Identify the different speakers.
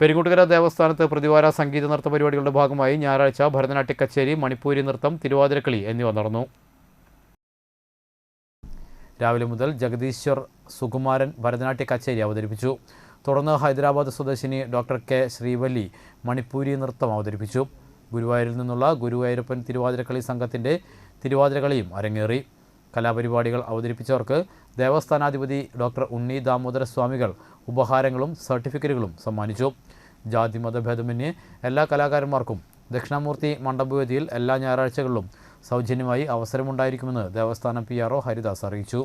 Speaker 1: പെരിങ്ങോട്ടുകര ദേവസ്ഥാനത്ത് പ്രതിവാര സംഗീത നൃത്ത പരിപാടികളുടെ ഭാഗമായി ഞായറാഴ്ച ഭരതനാട്യ കച്ചേരി മണിപ്പൂരി നൃത്തം തിരുവാതിരക്കളി എന്നിവ നടന്നു. രാവിലെ മുതൽ ജഗദീശ്വർ സുകുമാരൻ ഭരതനാട്യ കച്ചേരി അവതരിപ്പിച്ചു. തുടർന്ന് ഹൈദരാബാദ് സ്വദേശിനി ഡോക്ടർ കെ. ശ്രീവല്ലി മണിപ്പൂരി നൃത്തം അവതരിപ്പിച്ചു. ഗുരുവായൂരിൽ നിന്നുള്ള ഗുരുവായൂരപ്പൻ തിരുവാതിരക്കളി സംഘത്തിന്റെ തിരുവാതിരക്കളിയും അരങ്ങേറി. കലാപരിപാടികൾ അവതരിപ്പിച്ചവർക്ക് ദേവസ്ഥാനാധിപതി ഡോക്ടർ ഉണ്ണി ദാമോദര സ്വാമികൾ ഉപഹാരങ്ങളും സർട്ടിഫിക്കറ്റുകളും സമ്മാനിച്ചു. ജാതി മതഭേദമന്യേ എല്ലാ കലാകാരന്മാർക്കും ദക്ഷിണാമൂർത്തി മണ്ഡപവേദിയിൽ എല്ലാ ഞായറാഴ്ചകളിലും സൗജന്യമായി അവസരമുണ്ടായിരിക്കുമെന്ന് ദേവസ്ഥാനം പി ആർ ഹരിദാസ് അറിയിച്ചു.